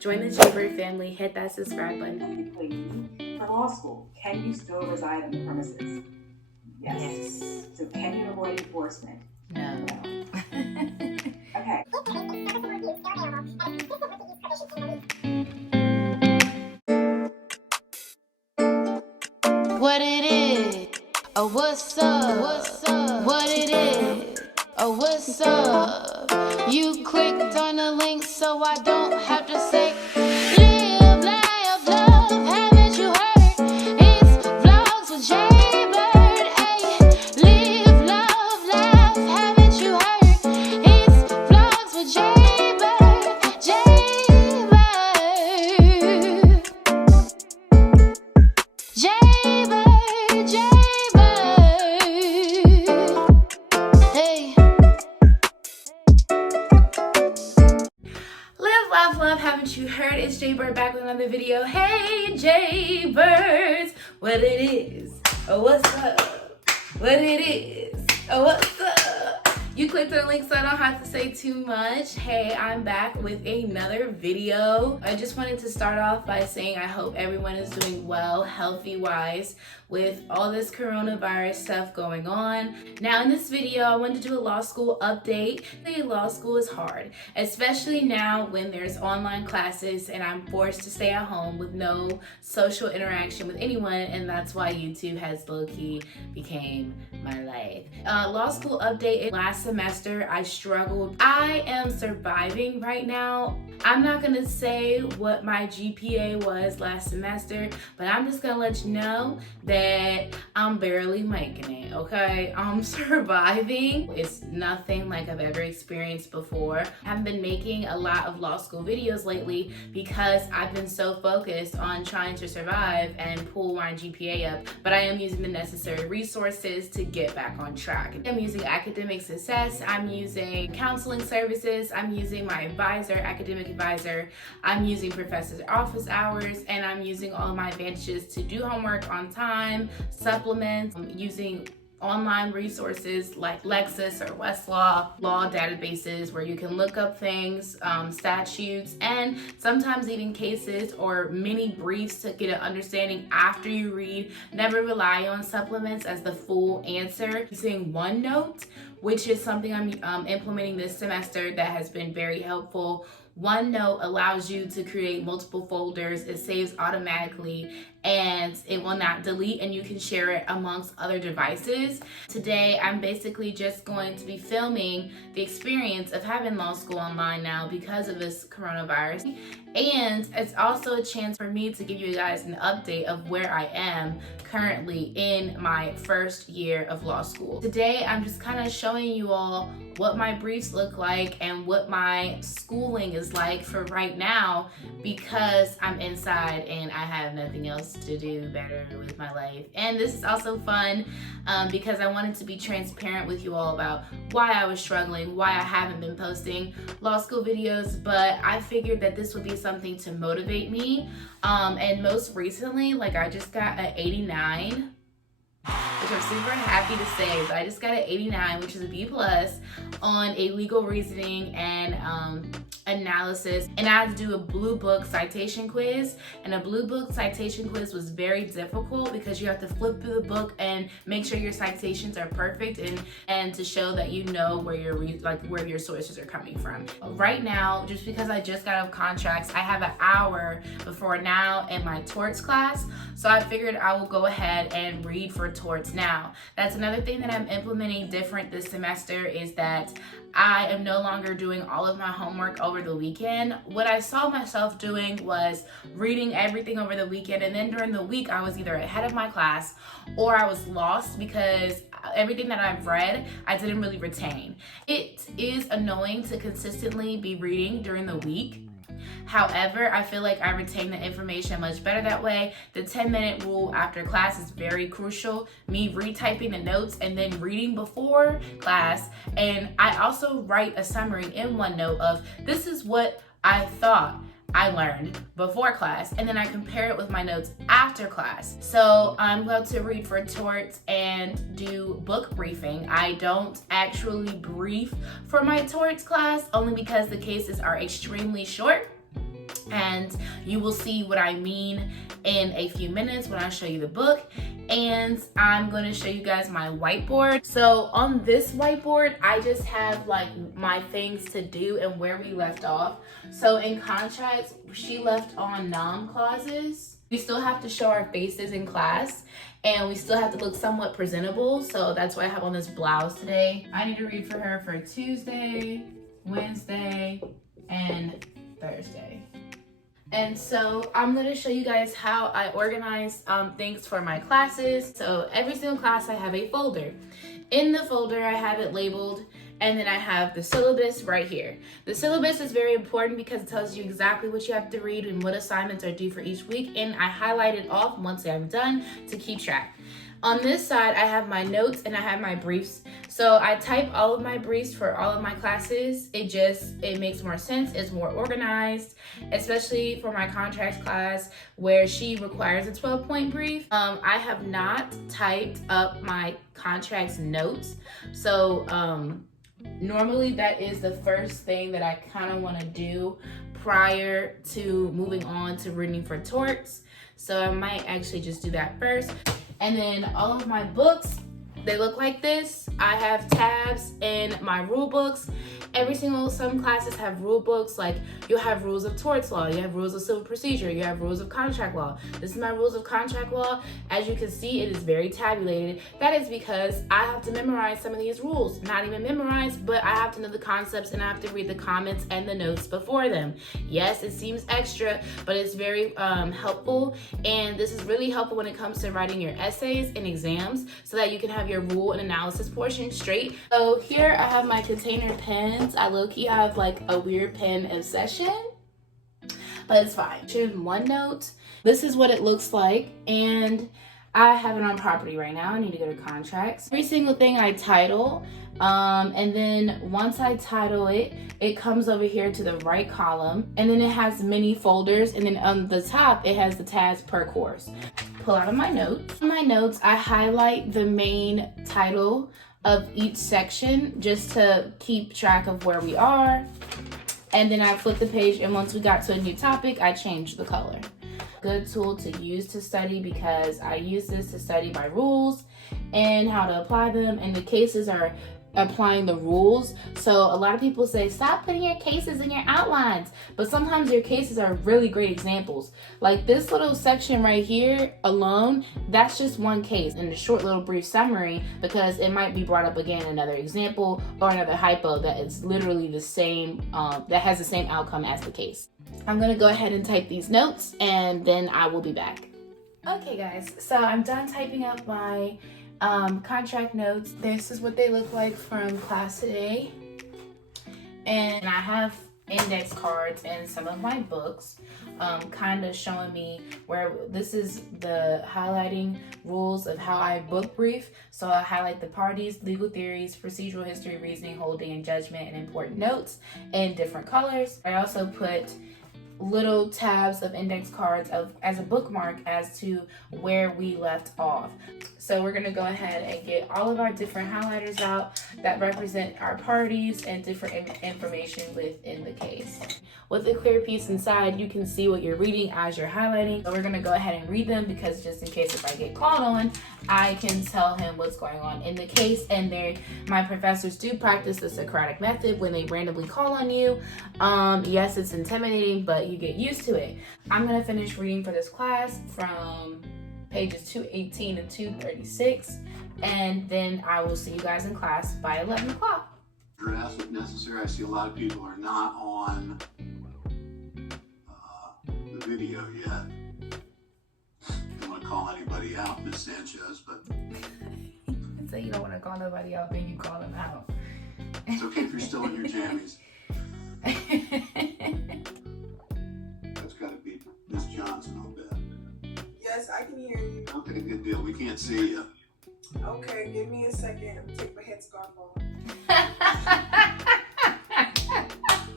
Join the Jaybird family, hit that subscribe button. Please. For law school, can you still reside on the premises? Yes. So can you avoid enforcement? No. Okay. What it is? Oh, what's up? What's up? What it is? Oh, what's up? You clicked on the link so I don't have to say live, laugh, love. Haven't you heard? It's vlogs with Jaybird. Ay, live, love, laugh. Haven't you heard? It's vlogs with Jaybird. Jaybird. Hey. Live, laugh, love, haven't you heard? It's Jaybird back with another video. Hey Jaybirds, what it is? Oh, what's up? What it is? Oh, what's up? You clicked on the link so I don't have to say too much. Hey, I'm back with another video. I just wanted to start off by saying I hope everyone is doing well, healthy-wise, with all this coronavirus stuff going on. Now in this video, I wanted to do a law school update. Law school is hard, especially now when there's online classes and I'm forced to stay at home with no social interaction with anyone, and that's why YouTube has low-key became my life. Law school update. Last semester, I struggled. I am surviving right now. I'm not gonna say what my GPA was last semester, but I'm just gonna let you know that I'm barely making it, okay? I'm surviving. It's nothing like I've ever experienced before. I haven't been making a lot of law school videos lately because I've been so focused on trying to survive and pull my GPA up, but I am using the necessary resources to get back on track. I'm using academic success, I'm using counseling services, I'm using my advisor, academic advisor, I'm using professor's office hours, and I'm using all of my advantages to do homework on time, supplements, using online resources like Lexis or Westlaw, law databases where you can look up things, statutes, and sometimes even cases or mini briefs to get an understanding after you read. Never rely on supplements as the full answer. Using OneNote, which is something I'm implementing this semester that has been very helpful. OneNote allows you to create multiple folders. It saves automatically and it will not delete, and you can share it amongst other devices. Today, I'm basically just going to be filming the experience of having law school online now because of this coronavirus. And it's also a chance for me to give you guys an update of where I am currently in my first year of law school. Today, I'm just kind of showing you all what my briefs look like and what my schooling is like for right now because I'm inside and I have nothing else to do better with my life. And this is also fun because I wanted to be transparent with you all about why I was struggling, why I haven't been posting law school videos, but I figured that this would be something to motivate me. And most recently, like I just got an 89, which I'm super happy to say, but I just got an 89, which is a B+ on a legal reasoning and analysis, and I had to do a Blue Book citation quiz, and a Blue Book citation quiz was very difficult because you have to flip through the book and make sure your citations are perfect and to show that you know where your sources are coming from. Right now, just because I just got out of contracts, I have an hour before now in my torts class, so I figured I will go ahead and read for torts now. That's another thing that I'm implementing different this semester is that I am no longer doing all of my homework over the weekend. What I saw myself doing was reading everything over the weekend, and then during the week I was either ahead of my class or I was lost because everything that I've read I didn't really retain. It is annoying to consistently be reading during the week. However, I feel like I retain the information much better that way. The 10-minute rule after class is very crucial. Me retyping the notes and then reading before class. And I also write a summary in OneNote of this is what I thought I learned before class, and then I compare it with my notes after class. So I'm going to read for torts and do book briefing. I don't actually brief for my torts class only because the cases are extremely short. And you will see what I mean in a few minutes when I show you the book. And I'm going to show you guys my whiteboard. So on this whiteboard, I just have like my things to do and where we left off. So in contracts, she left on nom clauses. We still have to show our faces in class, and we still have to look somewhat presentable. So that's why I have on this blouse today. I need to read for her for Tuesday, Wednesday, and Thursday. And so I'm going to show you guys how I organize things for my classes. So every single class I have a folder. In the folder I have it labeled, and then I have the syllabus right here. The syllabus is very important because it tells you exactly what you have to read and what assignments are due for each week, and I highlight it off once I'm done to keep track. On this side, I have my notes and I have my briefs. So I type all of my briefs for all of my classes. It makes more sense. It's more organized, especially for my contracts class where she requires a 12-point brief. I have not typed up my contracts notes. So normally that is the first thing that I kind of want to do prior to moving on to reading for torts. So I might actually just do that first. And then all of my books, they look like this. I have tabs in my rule books. Some classes have rule books, like you have rules of torts law, you have rules of civil procedure, you have rules of contract law. This is my rules of contract law. As you can see, it is very tabulated. That is because I have to memorize some of these rules. Not even memorize, but I have to know the concepts and I have to read the comments and the notes before them. Yes, it seems extra, but it's very helpful. And this is really helpful when it comes to writing your essays and exams so that you can have your rule and analysis portion straight. So here I have my container pens. I low-key have like a weird pen obsession, but it's fine. OneNote. This is what it looks like, and I have it on property right now. I need to go to contracts. Every single thing I title, and then once I title it, it comes over here to the right column, and then it has many folders, and then on the top, it has the tabs per course. Pull out of my notes. In my notes, I highlight the main title of each section just to keep track of where we are. And then I flip the page, and once we got to a new topic, I change the color. Good tool to use to study because I use this to study my rules and how to apply them, and the cases are applying the rules. So a lot of people say stop putting your cases in your outlines, but sometimes your cases are really great examples. Like this little section right here alone, that's just one case in a short little brief summary, because it might be brought up again in another example or another hypo that is literally the same, that has the same outcome as the case. I'm gonna go ahead and type these notes and then I will be back. Okay guys, so I'm done typing up my contract notes. This is what they look like from class today, and I have index cards in some of my books, kind of showing me where this is the highlighting rules of how I book brief. So I highlight the parties, legal theories, procedural history, reasoning, holding, and judgment, and important notes in different colors. I also put little tabs of index cards as a bookmark as to where we left off. So we're gonna go ahead and get all of our different highlighters out that represent our parties and different information within the case. With the clear piece inside, you can see what you're reading as you're highlighting. So we're gonna go ahead and read them, because just in case if I get called on, I can tell him what's going on in the case. And my professors do practice the Socratic method when they randomly call on you. Yes, it's intimidating, but you get used to it. I'm gonna finish reading for this class from pages 218 and 236, and then I will see you guys in class by 11 o'clock. If necessary, I see a lot of people are not on the video yet. I don't want to call anybody out, Ms. Sanchez, but So you don't want to call nobody out, then you call them out. it's okay if you're still in your jammies. That's got to be Miss Johnson, I'll bet. Yes, I can hear you. Okay, good deal. We can't see you. Okay, give me a second. Let me take my headscarf off.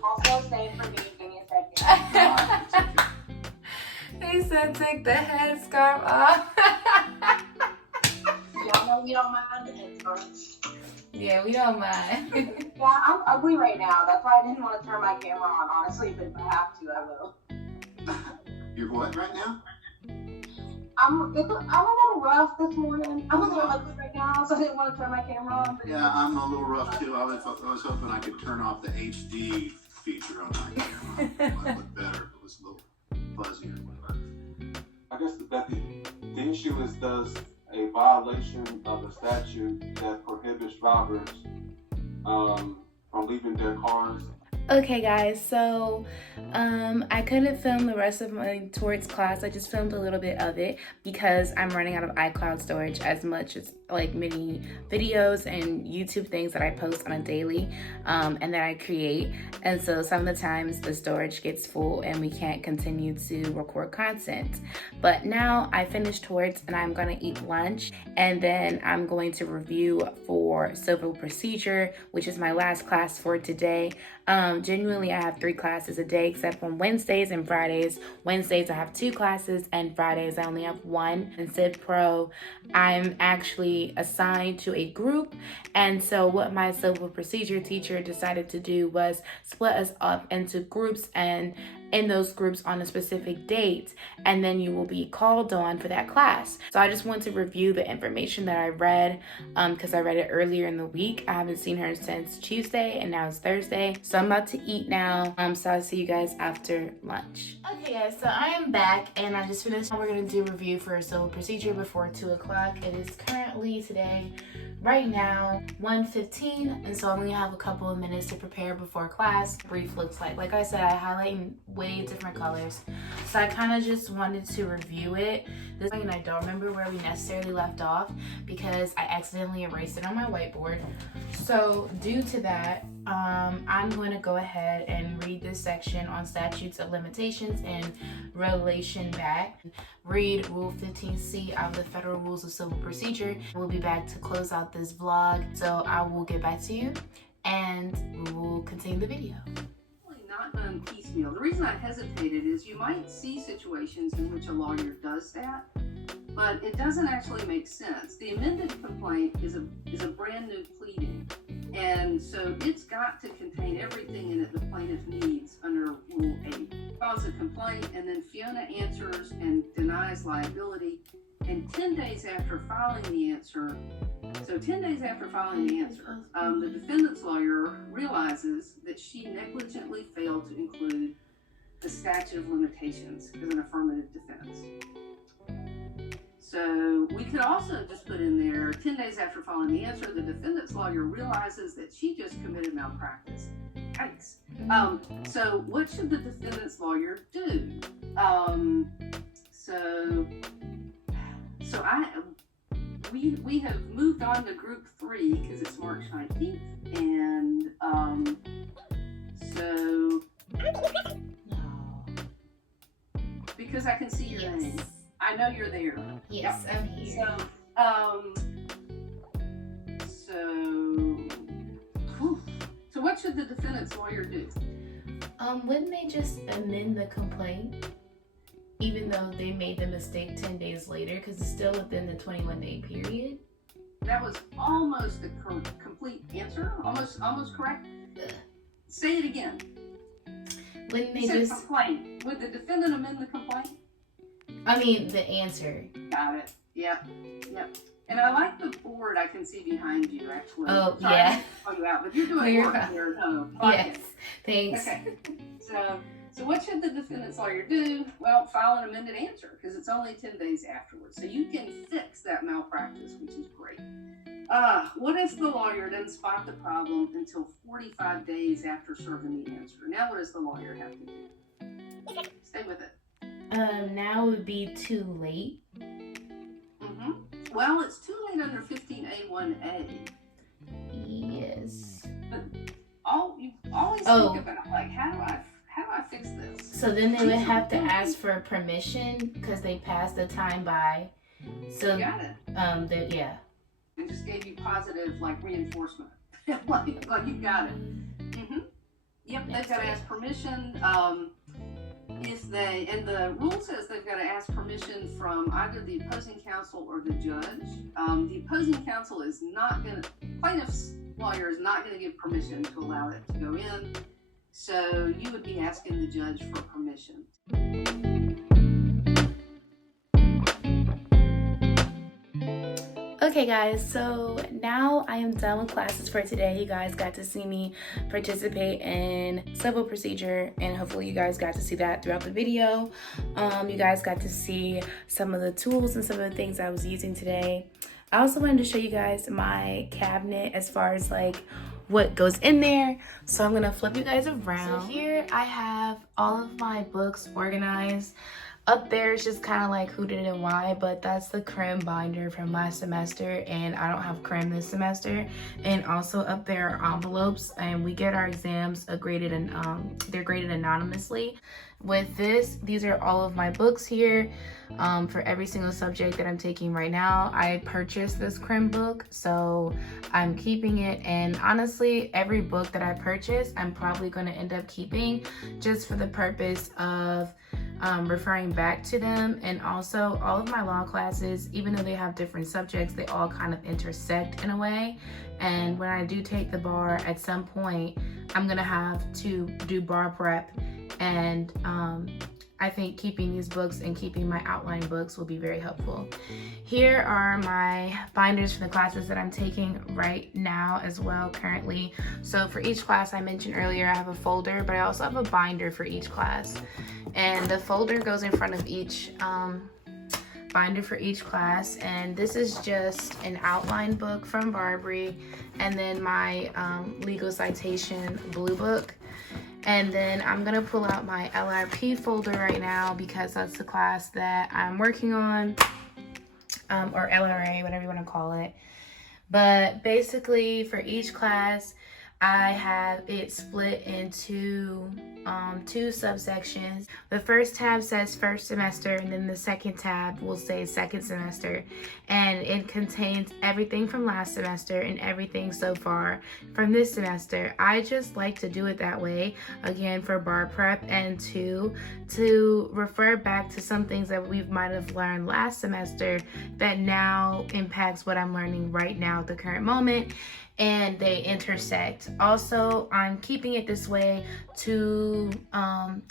Also, same for me. Give me a second. He said take the headscarf off. Y'all know we don't mind the headscarf. Yeah, we don't mind. Yeah, I'm ugly right now. That's why I didn't want to turn my camera on, honestly, but if I have to, I will. You're what right now? I'm a little rough this morning. I'm a little ugly right now, so I didn't want to turn my camera on. But Yeah, I'm a little rough too. I was hoping I could turn off the HD feature on my camera. It might look better if it was a little fuzzier. I guess the issue is, does a violation of a statute that prohibits drivers from leaving their cars. Okay guys, so I couldn't film the rest of my towards class. I just filmed a little bit of it because I'm running out of iCloud storage, as much as like many videos and YouTube things that I post on a daily and that I create. And so some of the times the storage gets full and we can't continue to record content. But now I finished towards and I'm gonna eat lunch, and then I'm going to review for civil procedure, which is my last class for today. Genuinely, I have 3 classes a day, except on Wednesdays and Fridays. Wednesdays I have 2 classes, and Fridays I only have 1. In Civ Pro, I'm actually assigned to a group, and so what my civil procedure teacher decided to do was split us up into groups, and in those groups on a specific date, and then you will be called on for that class. So I just want to review the information that I read because I read it earlier in the week. I haven't seen her since Tuesday, and now it's Thursday. So I'm about to eat now. So I'll see you guys after lunch. Okay guys, so I am back and I just finished. We're gonna do a review for civil procedure before 2 o'clock. It is currently today, right now, 1:15, and so I only have a couple of minutes to prepare before class. Brief looks like I said, I highlight in way different colors. So I kind of just wanted to review it. This and I don't remember where we necessarily left off because I accidentally erased it on my whiteboard. So due to that, I'm going to go ahead and read this section on statutes of limitations and relation back. Read Rule 15C out of the Federal Rules of Civil Procedure. We'll be back to close out this vlog. So I will get back to you and we will continue the video. Not done piecemeal. The reason I hesitated is you might see situations in which a lawyer does that, but it doesn't actually make sense. The amended complaint is a brand new pleading, and so it's got to contain everything in it the plaintiff needs under Rule 8. Files a complaint, and then Fiona answers and denies liability, and 10 days after filing the answer, so 10 days after filing the answer, the defendant's lawyer realizes that she negligently failed to include the statute of limitations as an affirmative defense. So we could also just put in there, 10 days after filing the answer, the defendant's lawyer realizes that she just committed malpractice. Yikes. So what should the defendant's lawyer do? We have moved on to group 3 because it's March 19th, and so because I can see your name, I know you're there. Yes, yep. I'm here. So what should the defendant's lawyer do? Wouldn't they just amend the complaint? Even though they made the mistake 10 days later, because it's still within the 21-day period. That was almost a complete answer, almost correct. Say it again. Wouldn't they just complaint? Would the defendant amend the complaint? I mean, the answer. Got it. Yep. And I like the board I can see behind you, actually. Oh, yeah. Oh, you out, but you're doing work here at home. Yes. Thanks. Okay. So what should the defendant's lawyer do? Well, file an amended answer because it's only 10 days afterwards. So you can fix that malpractice, which is great. What if the lawyer doesn't spot the problem until 45 days after serving the answer? Now what does the lawyer have to do? Stay with it. Now it would be too late. Well, it's too late under 15A1A. Yes. But you always think about, like, how do I fix this? So then they would have to ask for permission because they passed the time by. So you got it. Yeah. They just gave you positive, like, reinforcement. like you got it. Yep, they've got to ask permission. And the rule says they've got to ask permission from either the opposing counsel or the judge. The opposing counsel is not going to, plaintiff's lawyer is not going to give permission to allow it to go in. So you would be asking the judge for permission. Okay guys, so now I am done with classes for today. You guys got to see me participate in civil procedure, and hopefully you guys got to see that throughout the video. You guys got to see some of the tools and some of the things I was using today. I also wanted to show you guys my cabinet as far as like what goes in there. So I'm gonna flip you guys around. So here I have all of my books organized. Up there is just kind of like who did it and why, but that's the crim binder from last semester, and I don't have crim this semester. And also up there are envelopes, and we get our exams graded, and they're graded anonymously. With this, these are all of my books here for every single subject that I'm taking right now. I purchased this crim book, so I'm keeping it, and honestly, every book that I purchase, I'm probably going to end up keeping just for the purpose of referring back to them. And also all of my law classes, even though they have different subjects, they all kind of intersect in a way. And when I do take the bar, at some point I'm gonna have to do bar prep, and I think keeping these books and keeping my outline books will be very helpful. Here are my binders for the classes that I'm taking right now as well currently. So for each class I mentioned earlier, I have a folder, but I also have a binder for each class. And the folder goes in front of each binder for each class. And this is just an outline book from Barbary, and then my legal citation blue book. And then I'm gonna pull out my LRP folder right now because that's the class that I'm working on, or LRA, whatever you wanna call it. But basically for each class, I have it split into two subsections. The first tab says first semester, and then the second tab will say second semester. And it contains everything from last semester and everything so far from this semester. I just like to do it that way, again, for bar prep, and to refer back to some things that we might have learned last semester that now impacts what I'm learning right now at the current moment, and they intersect. Also, I'm keeping it this way to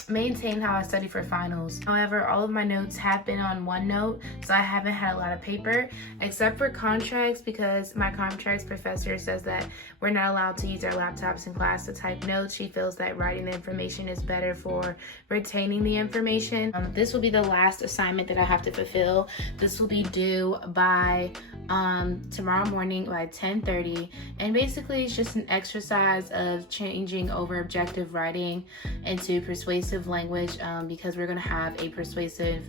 maintain how I study for finals. However, all of my notes have been on OneNote, so I haven't had a lot of paper, except for contracts, because my contracts professor says that we're not allowed to use our laptops in class to type notes. She feels that writing the information is better for retaining the information. This will be the last assignment that I have to fulfill. This will be due by tomorrow morning by 10:30, and basically it's just an exercise of changing over objective writing into persuasive language, because we're going to have a persuasive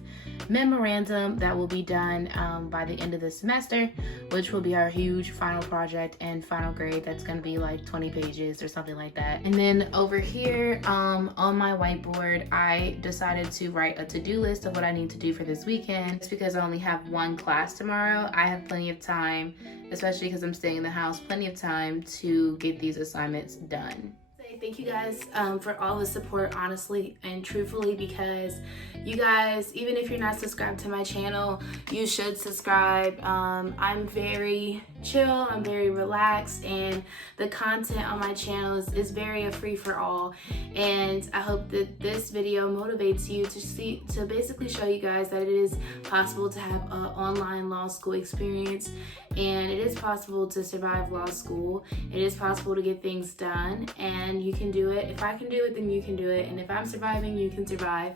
memorandum that will be done by the end of the semester, which will be our huge final project and final grade. That's going to be like 20 pages or something like that. And then over here on my whiteboard, I decided to write a to-do list of what I need to do for this weekend. It's because I only have one class tomorrow. I have plenty of time, especially because I'm staying in the house, plenty of time to get these assignments done. Thank you guys for all the support, honestly and truthfully, because you guys, even if you're not subscribed to my channel, you should subscribe. I'm very chill, I'm very relaxed, and the content on my channel is very a free for all. And I hope that this video motivates you to basically show you guys that it is possible to have an online law school experience, and it is possible to survive law school. It is possible to get things done, and you can do it. If I can do it, then you can do it. And if I'm surviving, you can survive.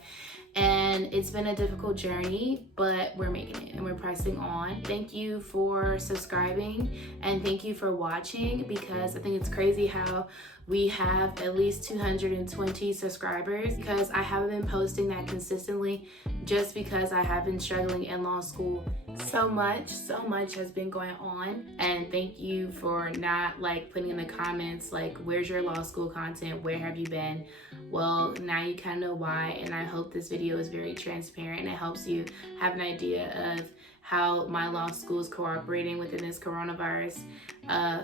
And it's been a difficult journey, but we're making it and we're pressing on. Thank you for subscribing, and thank you for watching, because I think it's crazy how we have at least 220 subscribers, because I haven't been posting that consistently just because I have been struggling in law school. So much has been going on, and thank you for not like putting in the comments like, where's your law school content, where have you been? Well, now you kind of know why, and I hope this video is very transparent and it helps you have an idea of how my law school is cooperating within this coronavirus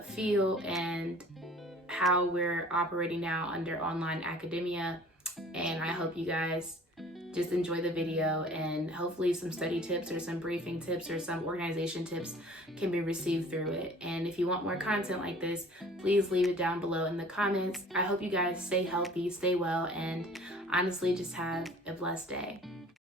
field, and how we're operating now under online academia. And I hope you guys just enjoy the video, and hopefully some study tips or some briefing tips or some organization tips can be received through it. And if you want more content like this, please leave it down below in the comments. I hope you guys stay healthy, stay well, and honestly, just have a blessed day.